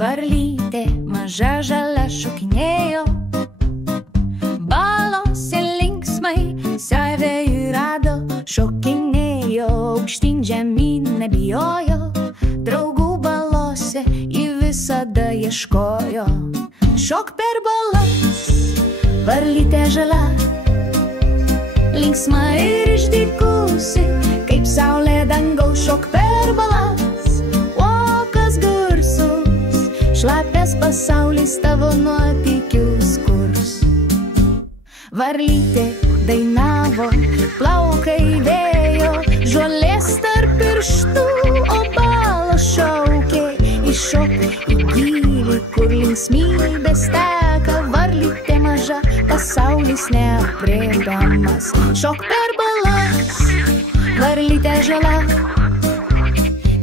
Varlytė maža žalia šokinėjo, balose linksmai save įrado, šokinėjo aukštyn žemyn nebijojo, draugų balose į visada ieškojo. Šok per balas, varlytė žalia, linksma ir išdykusi, kaip saulė dangaus. Šok per balas, kas garsus, šlapias pasaulis tavo nuotykius kurs. Varlytė dainavo, plaukai vėjo, žolės tarp pirštų, o balas šaukė. Iššok į gylį, kur linksmybės teka, varlytė maža, pasaulis neaprėpiamas. Šok per balas, varlytė žalia,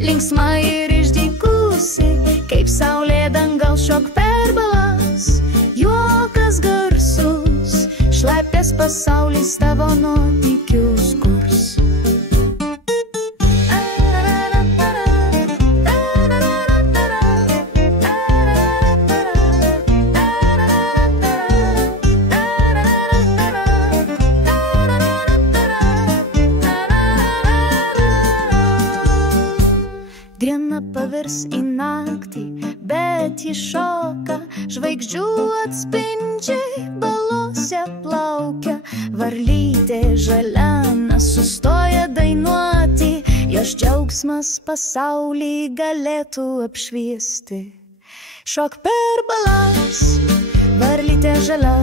linksma ir išdykusi, kaip saulė dangaus. Šok per balas, juokas garsus, šlapias pasaulis tavo nuotykius kurs. Diena pavirs į naktį, bet ji šoka, žvaigždžių atspindžiai balose plaukia. Varlytė žalia nesustoja dainuoti, jos džiaugsmas pasaulį galėtų apšviesti. Šok per balas, varlytė žalia,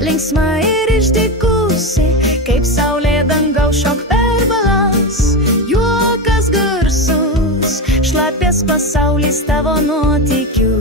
linksma ir išdykusi, kaip saulė dangaus. Šok per balas, juokas garsus, šlapias pasaulis tavo nuotykių